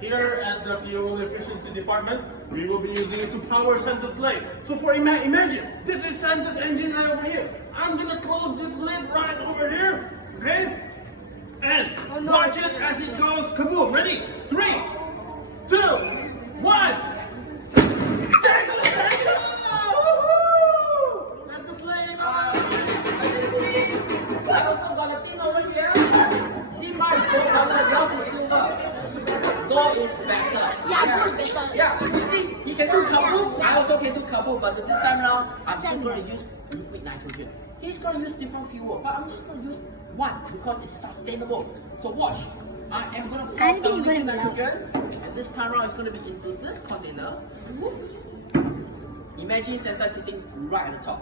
Here at the fuel efficiency department, we will be using it to power Santa's sleigh. So for imagine, this is Santa's engine right over here. I'm gonna close this lid right over here, okay? And watch it as it goes kaboom. Ready? 3, 2, 1. There goes Santa! Woohoo! Santa's sleigh! I also got a thing over here. See, mine is gold color, yours is silver. Gold is better. Yeah, gold is better. Yeah, you see, he can do kaboom. I also can do kaboom, but this time around, I'm still going to use liquid nitrogen. He's going to use different fuel, but I'm just going to use one because it's sustainable. So watch. I am going to pour some liquid nitrogen, and this time around, it's going to be into this container. Imagine Santa sitting right at the top.